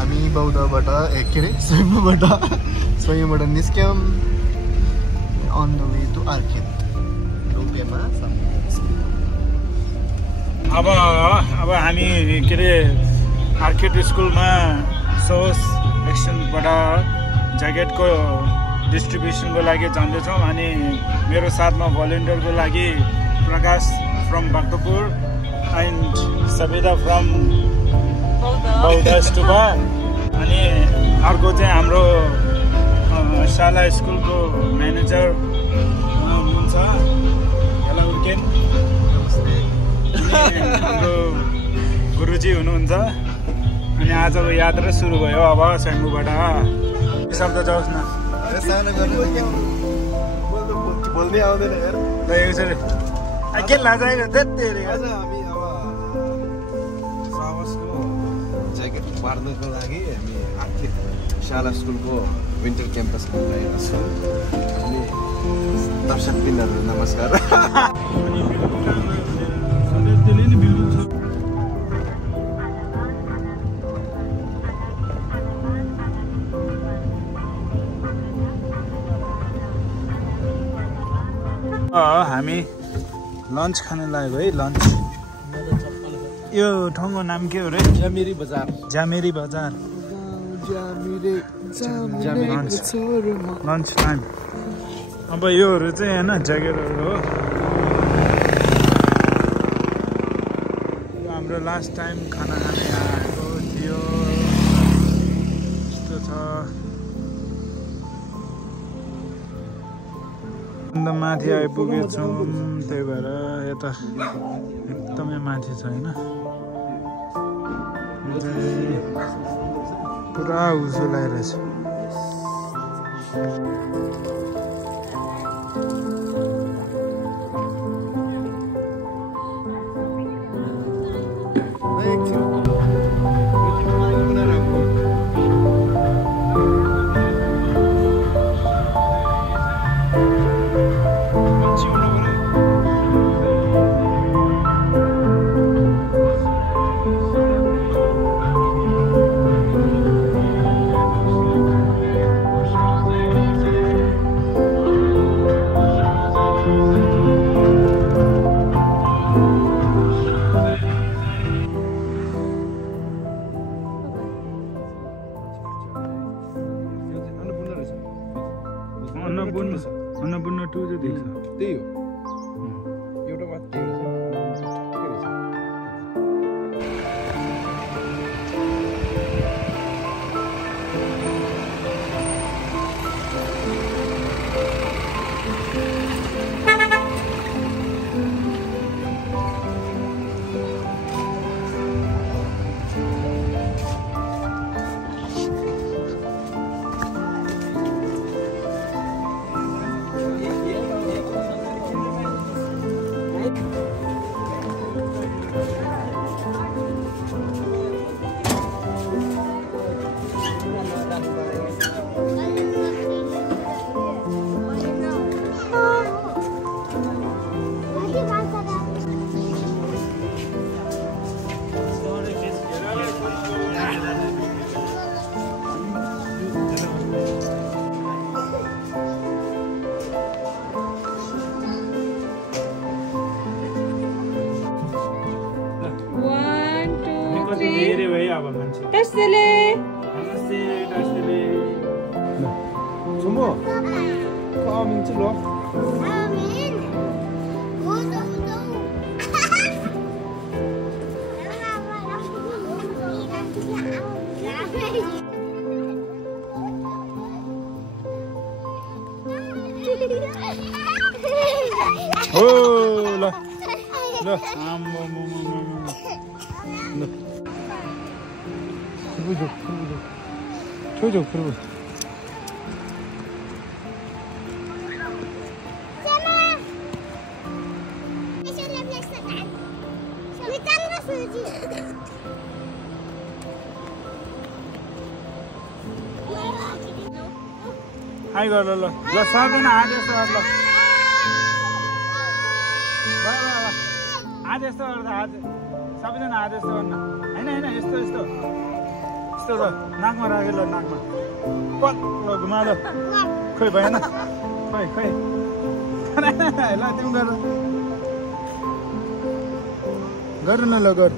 हामी बौद्धबाट के अरे स्वयंबाट निस्क्यौँ on the way to orchid रोपेमा। अब हामी के अरे आर्किड स्कुलमा सोस एक्सचेन्जबाट ज्याकेटको डिस्ट्रिब्युसनको लागि जाँदैछौँ। अनि मेरो साथमा भलिन्टियरको लागि Prakash from Bhaktapur and Sabita from Boudha Stupa. अनि अर्को चाहिँ हाम्रो शाला स्कुलको म्यानेजर हुनुहुन्छ हेलो उर्केन, हाम्रो गुरुजी हुनुहुन्छ। अनि आजको यात्रा सुरु भयो अब सेम्बुबाट। शब्द जाओस् न बोल्नै आउँदैन यार यसरी के लाजाएको त्यति आज हामी अब सावसको ज्याकेट पार्नको लागि हामी आर्किड शाला स्कुलको विन्टर क्याम्पसमा गएका छौँ। अनि दर्शकबिनहरू नमस्कार। हामी लन्च खान लाग्यो है। लन्च यो ठाउँको नाम के हो रे? ज्यामिरी बजार। Lunch time. अब योहरू चाहिँ होइन ज्याकेटहरू हो। यो हाम्रो लास्ट टाइम खाना खाने आएको थियो। यस्तो छ। अन्त माथि आइपुगेछौँ, त्यही भएर यता एकदमै माथि छ होइन। पुरा हुसो लागिरहेछ। अन्नपूर्ण टू चाहिँ देख्छ। त्यही हो एउटा मात्र Semua? Kau Amin celup? Amin. Oh, lah. Lah, Çocuğum. High गर ल सक्दैन आज यस्तो गर ल आज यस्तो गर्दा आज सबैजना आज यस्तो गर्न होइन यस्तो यस्तो छ नाकमा राखेर ल नाकमा पत्लो घुमा ल खोइ भएन खोइ खोइ ल तिमी गर न ल गर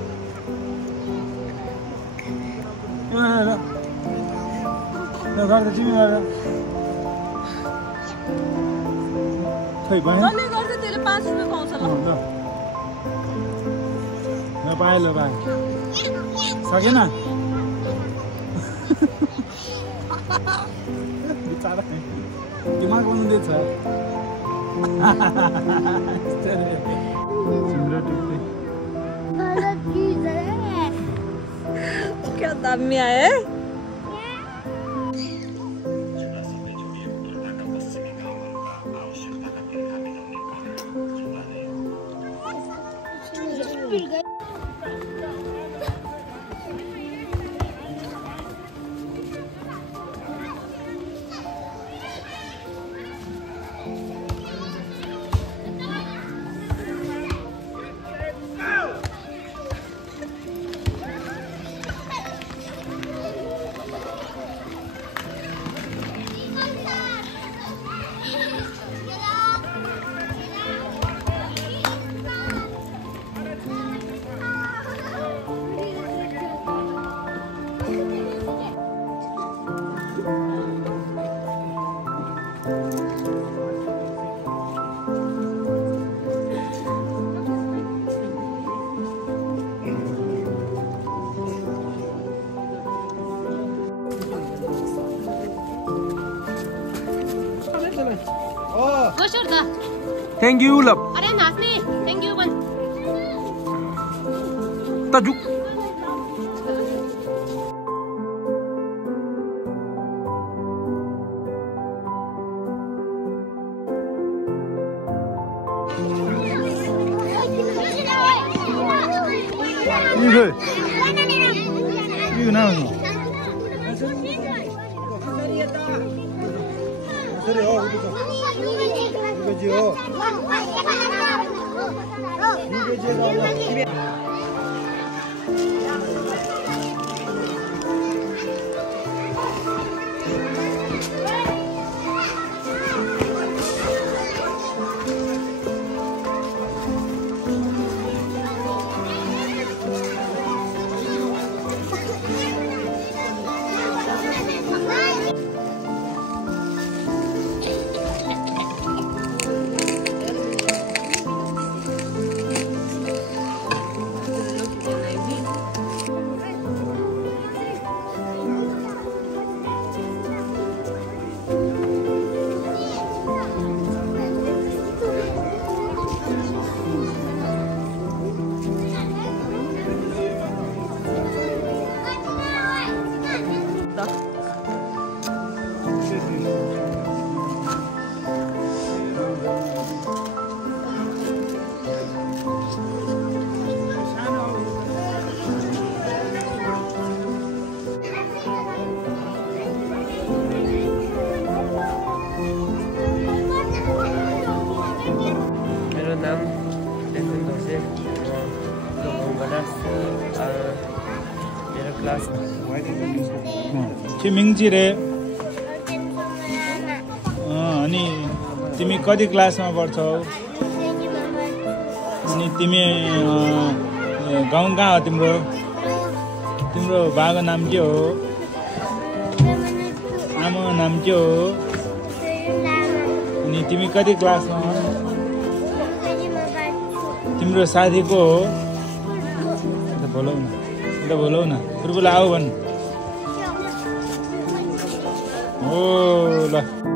ल गर्दा तिमी गर खोइ भएन जसले गर्छ त्यसले 5 रुपैयाँ पाउँछ ल ल पाएँ ल पाएँ सकेन बिचारा दिमाग बनाउँदैछ क्या दामी आए थ्याङ्क यू ल अरे नाच्ने थ्याङ्क यू भन् तजु छिमिङजी रे अनि तिमी कति क्लासमा पढ्छौ अनि तिमी गाउँ कहाँ हो तिम्रो तिम्रो बाको नाम के हो आमाको नाम के हो अनि तिमी कति क्लासमा तिम्रो साथी को हो बोलौ न फुटबल आऊ भन् हो ल